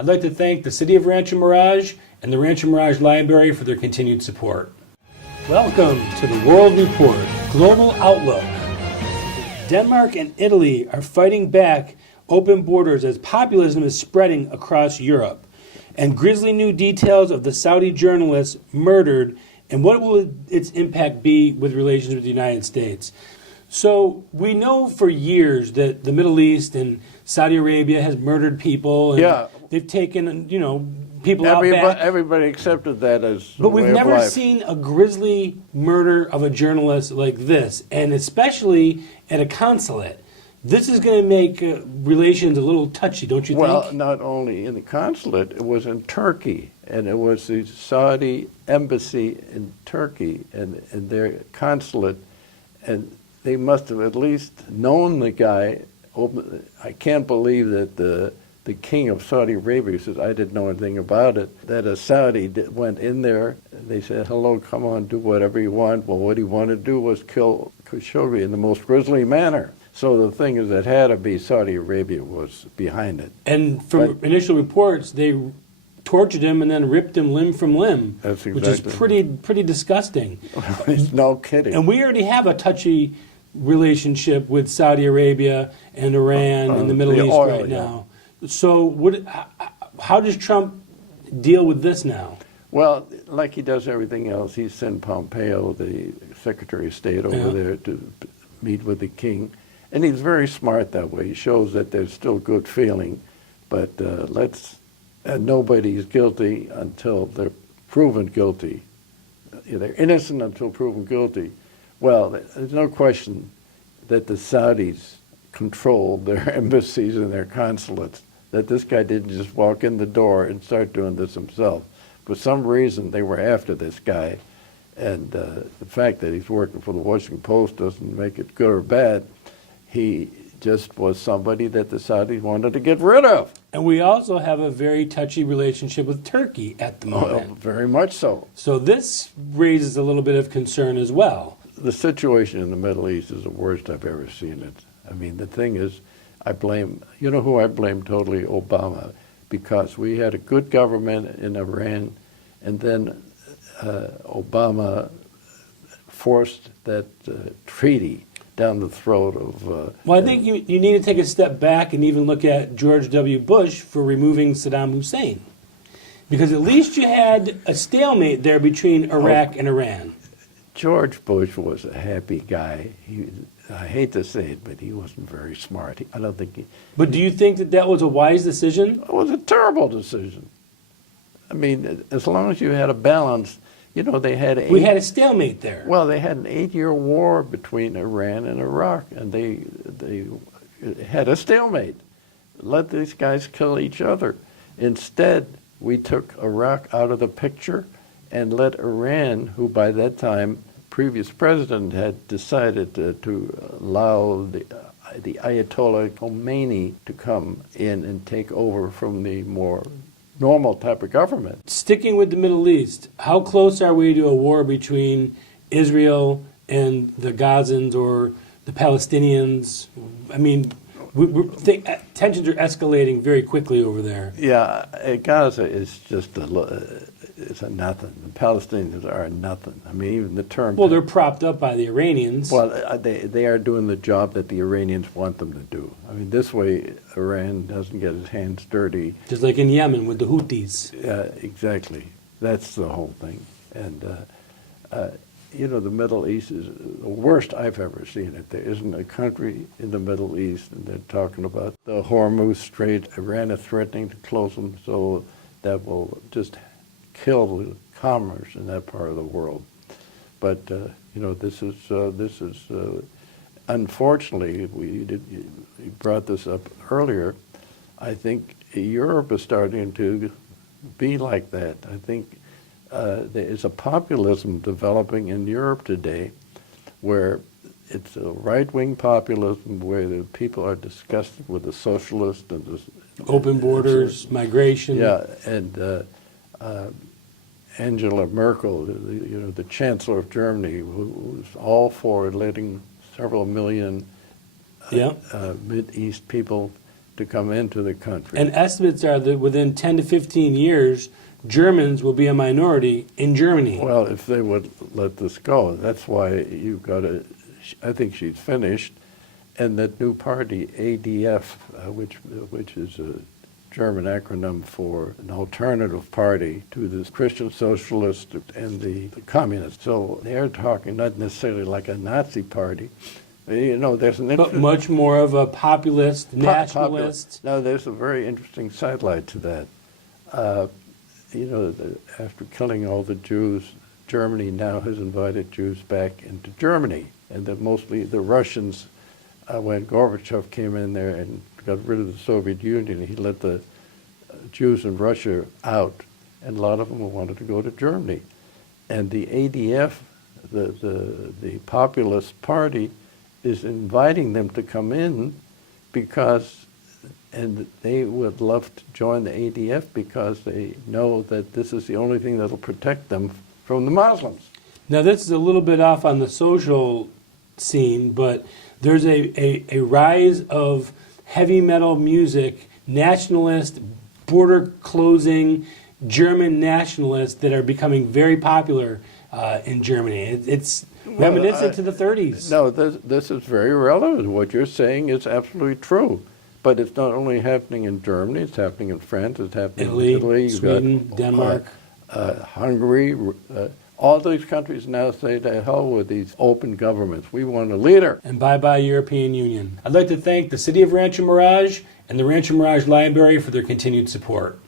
I'd like to thank the City of Rancho Mirage and the Rancho Mirage Library for their continued support. Welcome to the World Report, Global Outlook. Denmark and Italy are fighting back open borders as populism is spreading across Europe. And grisly new details of the Saudi journalists murdered and what will its impact be with relations with the United States. So we know for years that the Middle East and Saudi Arabia has murdered people. And they've taken, people out back. Everybody accepted that as But we've way never of life. seen a grisly murder of a journalist like this, and especially at a consulate. This is going to make relations a little touchy, don't you think? Well, not only in the consulate, it was in Turkey, and it was the Saudi embassy in Turkey and their consulate, and they must have at least known the guy. I can't believe that the king of Saudi Arabia says, I didn't know anything about it, that a Saudi went in there. They said, hello, come on, do whatever you want. Well, what he wanted to do was kill Khashoggi in the most grisly manner. So the thing is, that had to be Saudi Arabia was behind it. And from initial reports, they tortured him and then ripped him limb from limb, That's exactly. which is pretty disgusting. No kidding. And we already have a touchy relationship with Saudi Arabia and Iran and the Middle East right now. So how does Trump deal with this now? Well, like he does everything else, he sent Pompeo, the Secretary of State, over there to meet with the king. And he's very smart that way. He shows that there's still good feeling, but nobody's guilty until they're proven guilty. They're innocent until proven guilty. Well, there's no question that the Saudis controlled their embassies and their consulates, that this guy didn't just walk in the door and start doing this himself. For some reason, they were after this guy, and the fact that he's working for the Washington Post doesn't make it good or bad. He just was somebody that the Saudis wanted to get rid of. And we also have a very touchy relationship with Turkey at the moment. Well, very much so. So this raises a little bit of concern as well. The situation in the Middle East is the worst I've ever seen it. I mean, the thing is, you know who I blame totally? Obama, because we had a good government in Iran, and then Obama forced that treaty down the throat of... well, I think you need to take a step back and even look at George W. Bush for removing Saddam Hussein. Because at least you had a stalemate there between Iraq and Iran. George Bush was a happy guy. I hate to say it, but he wasn't very smart. I don't think he... But do you think that was a wise decision? It was a terrible decision. I mean, as long as you had a balance... they had we had a stalemate there. Well, they had an 8-year war between Iran and Iraq, and they had a stalemate. Let these guys kill each other. Instead, we took Iraq out of the picture and let Iran, who by that time, previous president had decided to allow the Ayatollah Khomeini to come in and take over from the more normal type of government. Sticking with the Middle East, how close are we to a war between Israel and the Gazans or the Palestinians? I mean, tensions are escalating very quickly over there. Yeah, Gaza is just it's a nothing. The Palestinians are nothing. I mean, even the term... Well, they're propped up by the Iranians. Well, they are doing the job that the Iranians want them to do. I mean, this way, Iran doesn't get his hands dirty. Just like in Yemen with the Houthis. Exactly. That's the whole thing. And, the Middle East is the worst I've ever seen it. There isn't a country in the Middle East, and they're talking about the Hormuz Strait. Iran is threatening to close them, so that will just kill the commerce in that part of the world. But this is unfortunately, we brought this up earlier. I think Europe is starting to be like that. I think there is a populism developing in Europe today, where it's a right-wing populism where the people are disgusted with the socialist and the open borders, migration. Yeah, and Angela Merkel, the Chancellor of Germany, who was all for letting several million Mid-East people to come into the country. And estimates are that within 10 to 15 years, Germans will be a minority in Germany. Well, if they would let this go, that's why you've got to, I think she's finished, and that new party, ADF, which is a German acronym for an alternative party to this Christian socialist and the communists. So they're talking not necessarily like a Nazi party. You know, there's an But much more of a populist, nationalist. Now, there's a very interesting sidelight to that. You know, after killing all the Jews, Germany now has invited Jews back into Germany, and that mostly the Russians, when Gorbachev came in there and got rid of the Soviet Union, he let the Jews in Russia out, and a lot of them wanted to go to Germany. And the ADF, the populist party, is inviting them to come in because, and they would love to join the ADF because they know that this is the only thing that'll protect them from the Muslims. Now, this is a little bit off on the social scene, but there's a rise of heavy metal music, nationalist, border-closing German nationalists that are becoming very popular in Germany. It's reminiscent to the 30s. No, this is very relevant. What you're saying is absolutely true. But it's not only happening in Germany, it's happening in France, it's happening in Italy, Sweden, Denmark. Hungary. All these countries now say, to hell with these open governments. We want a leader. And bye-bye European Union. I'd like to thank the City of Rancho Mirage and the Rancho Mirage Library for their continued support.